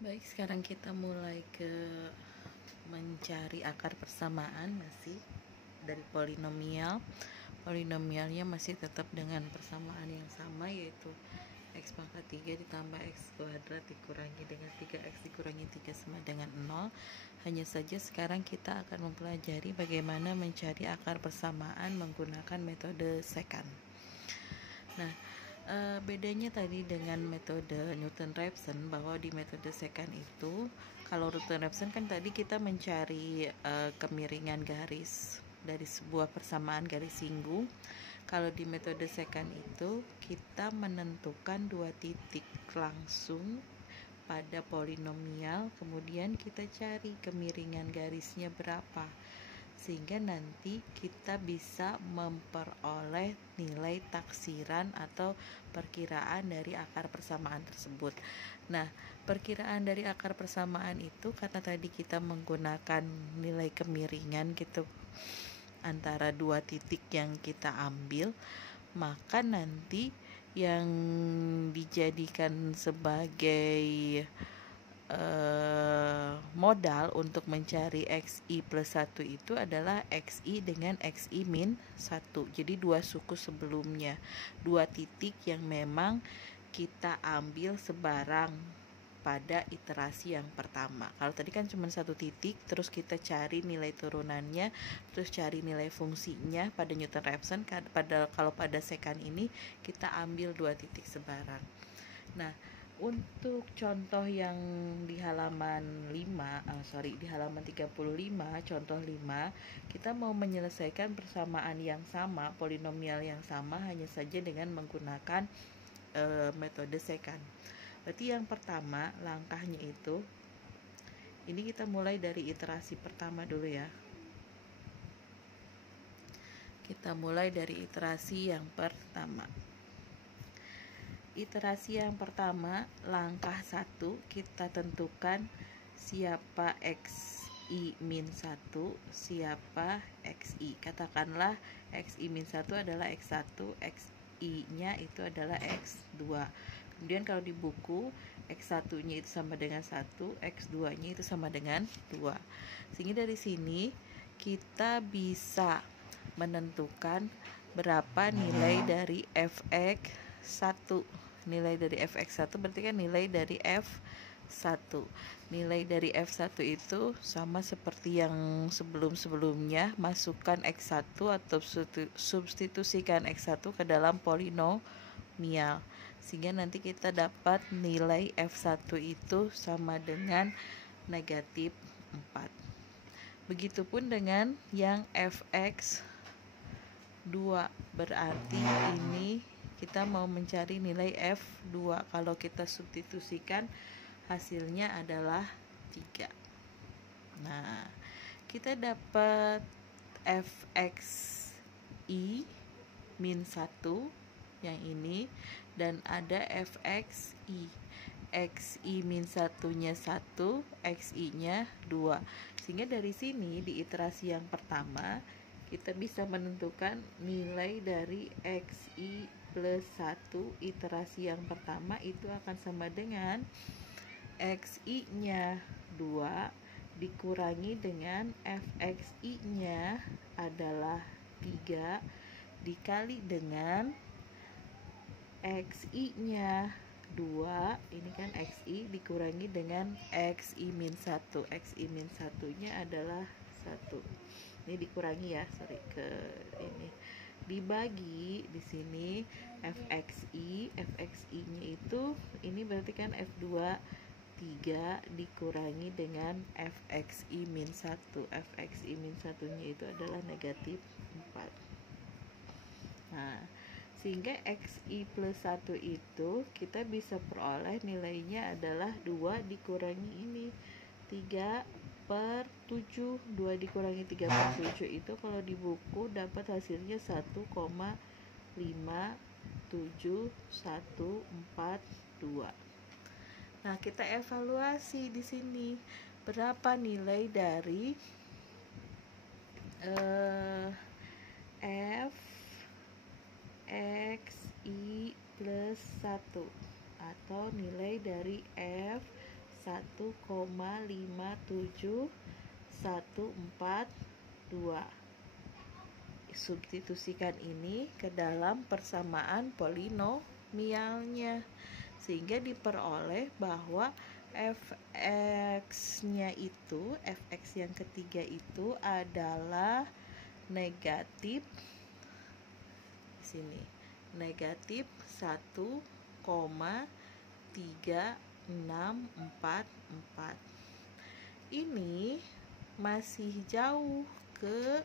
Baik, sekarang kita mulai ke mencari akar persamaan masih dari polinomial. Polinomialnya masih tetap dengan persamaan yang sama, yaitu x pangkat 3 ditambah x kuadrat dikurangi dengan 3x dikurangi 3 sama dengan 0. Hanya saja sekarang kita akan mempelajari bagaimana mencari akar persamaan menggunakan metode secant. Nah, bedanya tadi dengan metode Newton-Raphson, bahwa di metode secant itu, kalau Newton-Raphson kan tadi kita mencari kemiringan garis dari sebuah persamaan garis singgung. Kalau di metode secant itu kita menentukan dua titik langsung pada polinomial, kemudian kita cari kemiringan garisnya berapa, sehingga nanti kita bisa memperoleh nilai taksiran atau perkiraan dari akar persamaan tersebut. Nah, perkiraan dari akar persamaan itu, karena tadi kita menggunakan nilai kemiringan gitu antara dua titik yang kita ambil, maka nanti yang dijadikan sebagai modal untuk mencari xi plus 1 itu adalah xi dengan xi min 1. Jadi dua suku sebelumnya, dua titik yang memang kita ambil sebarang pada iterasi yang pertama. Kalau tadi kan cuma satu titik, terus kita cari nilai turunannya, terus cari nilai fungsinya pada Newton-Raphson. Kalau pada secant ini kita ambil dua titik sebarang. Nah, untuk contoh yang di halaman 35, contoh 5, kita mau menyelesaikan persamaan yang sama, polinomial yang sama, hanya saja dengan menggunakan metode secant. Berarti yang pertama langkahnya itu, ini kita mulai dari iterasi pertama dulu ya. Kita mulai dari iterasi yang pertama. Iterasi yang pertama, langkah 1, kita tentukan siapa xi min 1, siapa xi. Katakanlah xi min 1 adalah x1, xi nya itu adalah x2. Kemudian kalau di buku, x1 nya itu sama dengan 1, x2 nya itu sama dengan 2. Sehingga dari sini kita bisa menentukan berapa nilai dari fx1. Nilai dari fx1 berarti kan nilai dari f1. Nilai dari f1 itu sama seperti yang sebelum-sebelumnya, masukkan x1 atau substitusikan x1 ke dalam polinomial, sehingga nanti kita dapat nilai f1 itu sama dengan negatif 4. Begitupun dengan yang fx2, berarti ini kita mau mencari nilai f2. Kalau kita substitusikan, hasilnya adalah 3. Nah, kita dapat fxi min 1 yang ini, dan ada fxi. Xi min 1-nya 1, xi nya 2. Sehingga dari sini di iterasi yang pertama kita bisa menentukan nilai dari xi plus 1 iterasi yang pertama itu akan sama dengan xi nya 2 dikurangi dengan fxi nya adalah 3 dikali dengan xi nya 2, ini kan xi dikurangi dengan xi min 1. Xi min 1 nya adalah 1. Ini dikurangi ya, ke ini. Dibagi di sini fxi nya itu, ini berarti kan f2 3 dikurangi dengan fxi min 1. Fxi min 1 nya itu adalah negatif 4. Nah, sehingga xi plus 1 itu kita bisa peroleh nilainya adalah 2 dikurangi ini 3/7. 2 dikurangi 3/7 itu kalau di buku dapat hasilnya 1,57142. Nah, kita evaluasi di sini berapa nilai dari f xi plus 1 atau nilai dari f 1,57142. Substitusikan ini ke dalam persamaan polinomialnya, sehingga diperoleh bahwa fx-nya itu, fx yang ketiga itu adalah negatif, di sini negatif 1,3644. Ini masih jauh ke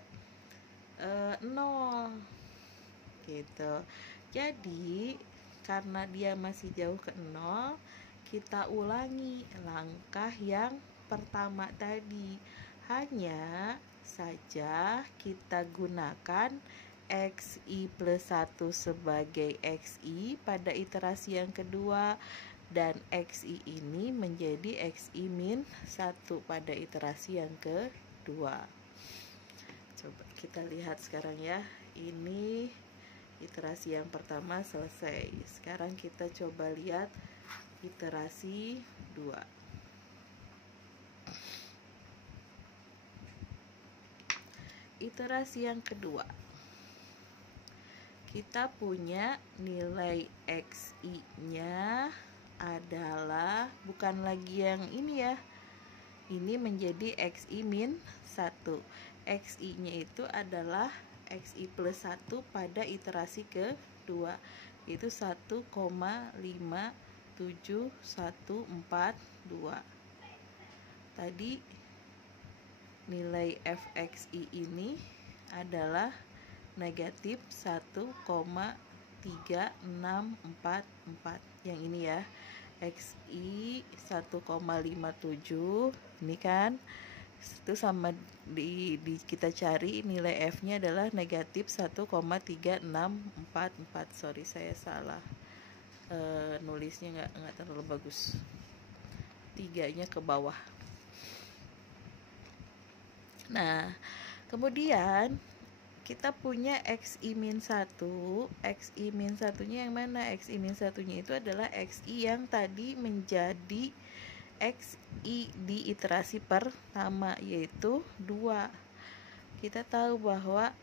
0 gitu. Jadi karena dia masih jauh ke 0, kita ulangi langkah yang pertama tadi. Hanya saja kita gunakan xi plus 1 sebagai xi pada iterasi yang kedua, dan xi ini menjadi xi min 1 pada iterasi yang kedua. Coba kita lihat sekarang ya. Ini iterasi yang pertama selesai. Sekarang kita coba lihat iterasi 2. Iterasi yang kedua, kita punya nilai xi-nya adalah bukan lagi yang ini ya. Ini menjadi xi min 1. Xi-nya itu adalah xi plus 1 pada iterasi kedua, yaitu 1,57142. Tadi nilai fxi ini adalah negatif 1,3644. Yang ini ya, xi 1,57, ini kan itu sama kita cari nilai f-nya adalah negatif 1,3644. Sorry, saya salah nulisnya, nggak terlalu bagus, 3-nya ke bawah. Nah, kemudian kita punya xi min 1. Xi min 1-nya yang mana? Xi min 1-nya itu adalah xi yang tadi menjadi xi di iterasi pertama, yaitu 2. Kita tahu bahwa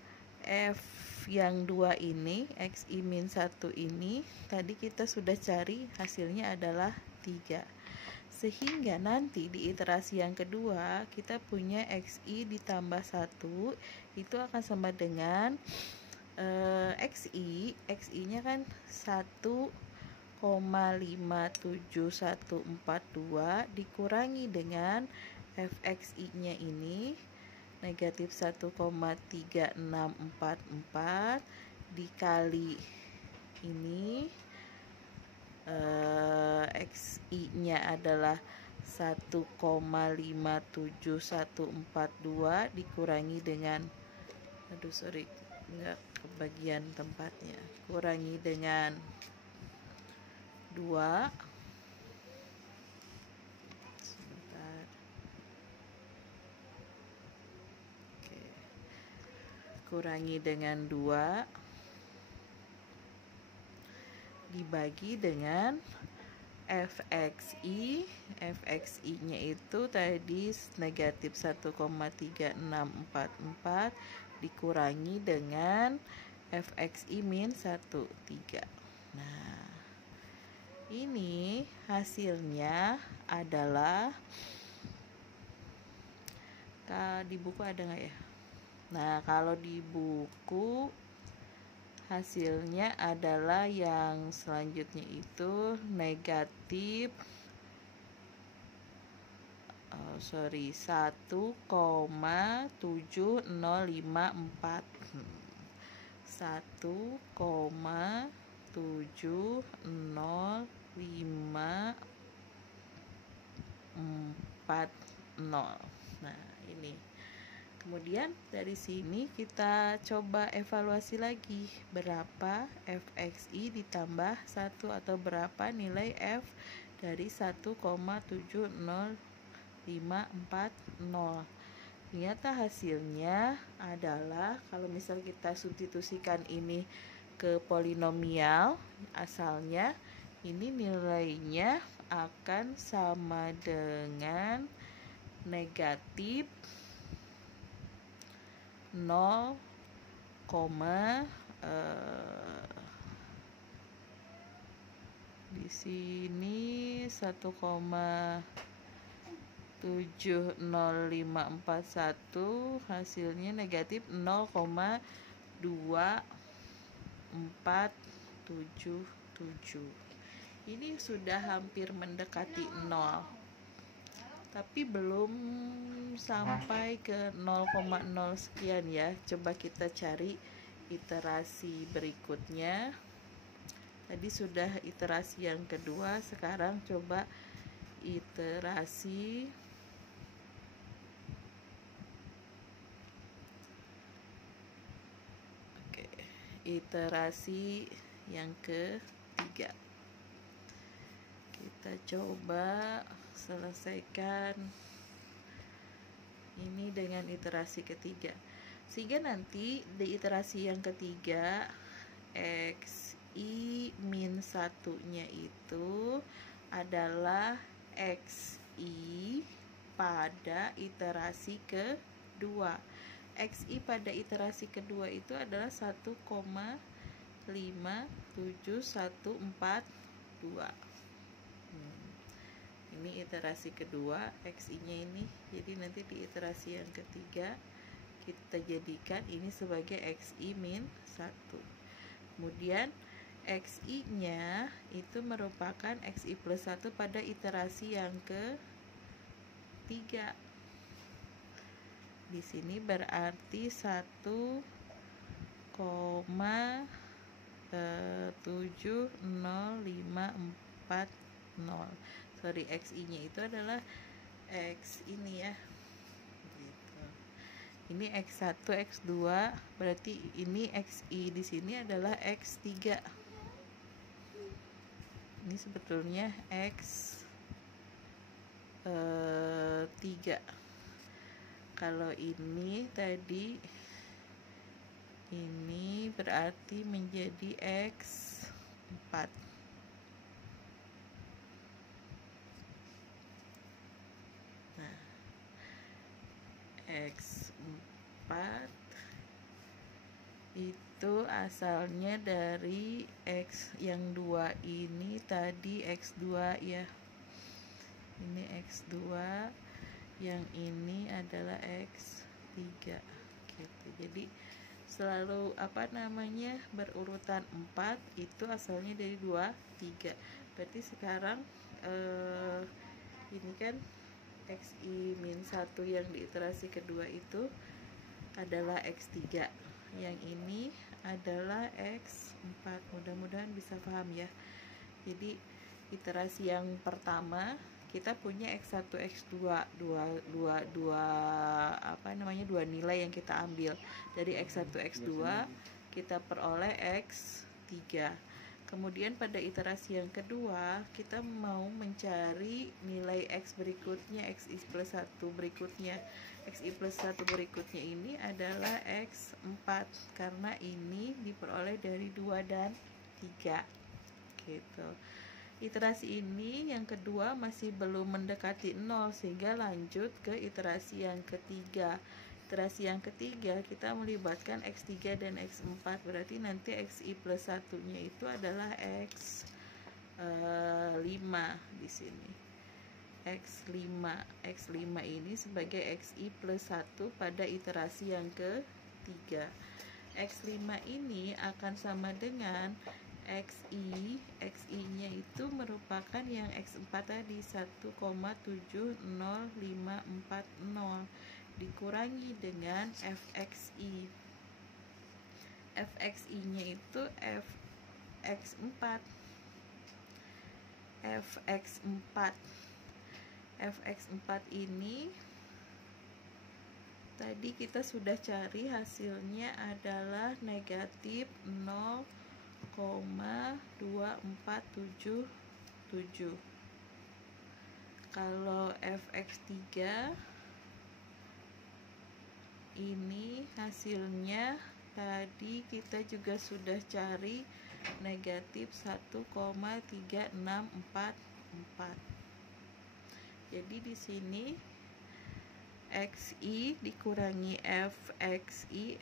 f yang 2 ini, xi min 1 ini, tadi kita sudah cari hasilnya adalah 3. Sehingga nanti di iterasi yang kedua kita punya xi ditambah 1 itu akan sama dengan xi-nya kan 1,57142 dikurangi dengan fxi-nya ini negatif 1,3644 dikali ini xi-nya adalah 1,57142 dikurangi dengan nggak kebagian tempatnya, kurangi dengan 2. Sebentar. Oke. Kurangi dengan 2 dibagi dengan fxi-nya itu tadi negatif 1,3644 dikurangi dengan fxi min 1, 3. Nah, ini hasilnya adalah, di buku ada nggak ya? Nah, kalau di buku hasilnya adalah yang selanjutnya itu negatif 1,7054. 1,7054. Nah, ini. Kemudian dari sini kita coba evaluasi lagi berapa fxi ditambah 1 atau berapa nilai f dari 1,70540. Ternyata hasilnya adalah, kalau misal kita substitusikan ini ke polinomial asalnya, ini nilainya akan sama dengan negatif 0, di sini 1,70541, hasilnya negatif 0,2477. Ini sudah hampir mendekati 0, tapi belum sampai ke 0,0 sekian ya. Coba kita cari iterasi berikutnya. Tadi sudah iterasi yang kedua, sekarang coba iterasi iterasi yang ketiga. Kita coba selesaikan ini dengan iterasi ketiga, sehingga nanti di iterasi yang ketiga xi min 1-nya itu adalah xi pada iterasi kedua. Xi pada iterasi kedua itu adalah 1,57142. Ini iterasi kedua xi nya ini. Jadi nanti di iterasi yang ketiga kita jadikan ini sebagai xi min 1. Kemudian xi nya itu merupakan xi plus 1 pada iterasi yang ketiga. Di sini berarti 1,70540. Sorry, xi nya itu adalah x ini ya, gitu. Ini x1 x2, berarti ini xi di sini adalah x3. Ini sebetulnya x3. Kalau ini tadi ini berarti menjadi x4. Nah, x4 itu asalnya dari x yang 2 ini tadi x2 ya. Ini x2, yang ini adalah x3 gitu. Jadi selalu berurutan 4, itu asalnya dari 2, 3. Berarti sekarang ini kan xi min 1 yang di iterasi kedua itu adalah x3, yang ini adalah x4. Mudah-mudahan bisa paham ya. Jadi iterasi yang pertama kita punya x1 x2, dua nilai yang kita ambil. Dari x1 x2 kita peroleh x3. Kemudian pada iterasi yang kedua kita mau mencari nilai x berikutnya, xi plus 1 berikutnya. Xi plus 1 berikutnya ini adalah x4, karena ini diperoleh dari 2 dan 3 gitu. Iterasi ini yang kedua masih belum mendekati 0, sehingga lanjut ke iterasi yang ketiga. Iterasi yang ketiga kita melibatkan x3 dan x4, berarti nanti xi plus 1-nya itu adalah x5 di sini. X5 ini sebagai xi plus 1 pada iterasi yang ketiga. X5 ini akan sama dengan xi nya itu merupakan yang x4 tadi, 1,70540 dikurangi dengan fxi nya itu fx4 ini tadi kita sudah cari, hasilnya adalah negatif 0,2477. Kalau fx3 ini hasilnya tadi kita juga sudah cari negatif 1,364. Jadi di sini XI dikurangi FXI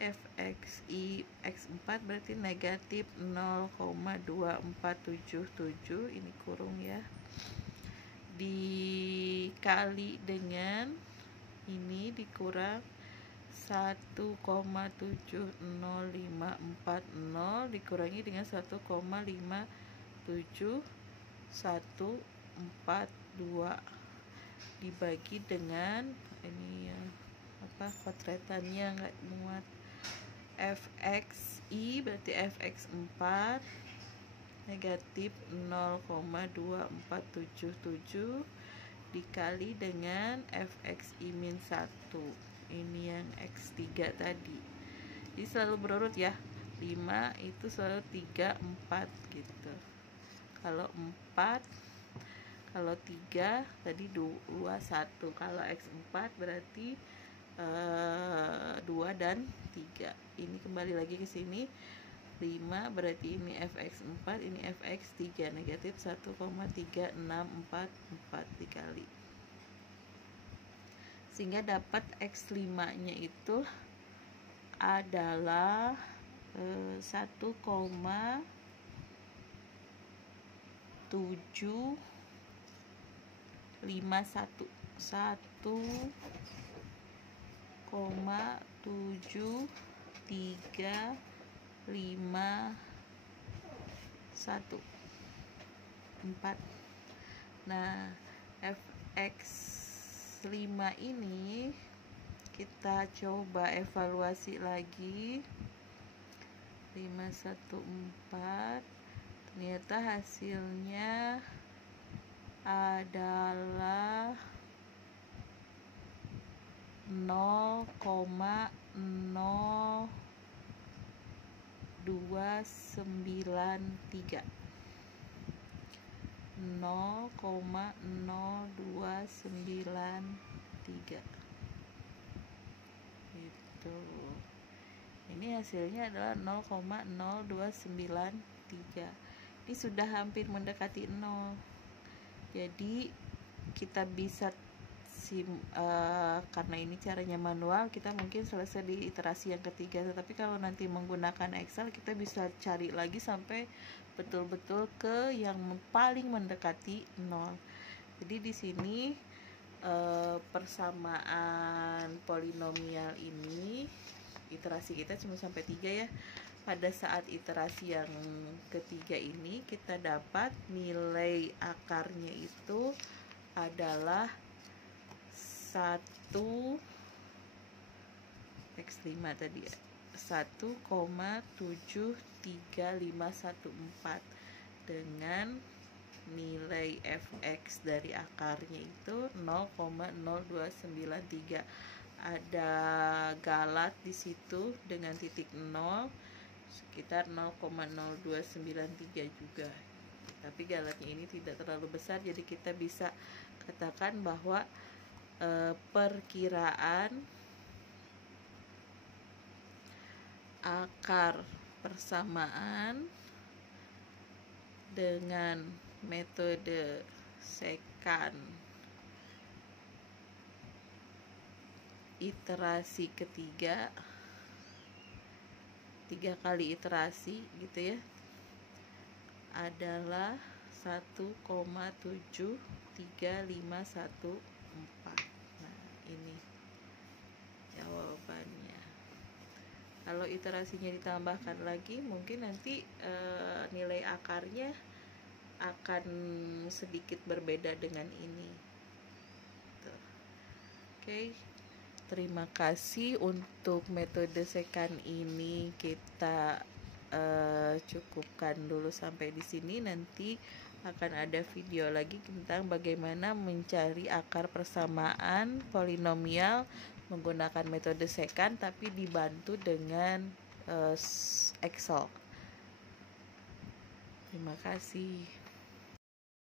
X4 berarti negatif 0,2477, ini kurung ya, dikali dengan ini dikurang 1,70540 dikurangi dengan 1,57142 dibagi dengan ini ya, kotretannya nggak muat, FXI berarti FX4 negatif 0,2477 dikali dengan FXI min 1, ini yang X3 tadi. Jadi selalu berurut ya, 5 itu selalu 3, 4 gitu. Kalau 4, kalau 3 tadi 2, 1. Kalau X4 berarti 2 dan 3. Ini kembali lagi ke sini, 5 berarti ini FX4, ini FX3, negatif 1,3644 dikali, sehingga dapat X5 nya itu adalah 1,7354. Nah, FX5 ini kita coba evaluasi lagi, 514, ternyata hasilnya adalah 0,0293 gitu. Ini hasilnya adalah 0,0293. Ini sudah hampir mendekati 0. Jadi kita bisa karena ini caranya manual, kita mungkin selesai di iterasi yang ketiga, tetapi kalau nanti menggunakan Excel kita bisa cari lagi sampai betul-betul ke yang paling mendekati 0. Jadi di sini persamaan polinomial ini iterasi kita cuma sampai 3 ya. Pada saat iterasi yang ketiga ini kita dapat nilai akarnya itu adalah 1 X5 tadi ya, 1,73514 dengan nilai fx dari akarnya itu 0,0293. Ada galat di situ dengan titik 0 sekitar 0,0293 juga, tapi galatnya ini tidak terlalu besar, jadi kita bisa katakan bahwa perkiraan akar persamaan dengan metode secant iterasi ketiga, 3 kali iterasi gitu ya, adalah 1,73514. Nah, ini jawabannya. Kalau iterasinya ditambahkan lagi, mungkin nanti nilai akarnya akan sedikit berbeda dengan ini. Oke, terima kasih. Untuk metode secant ini kita cukupkan dulu sampai di sini. Nanti akan ada video lagi tentang bagaimana mencari akar persamaan polinomial menggunakan metode secant tapi dibantu dengan Excel. Terima kasih.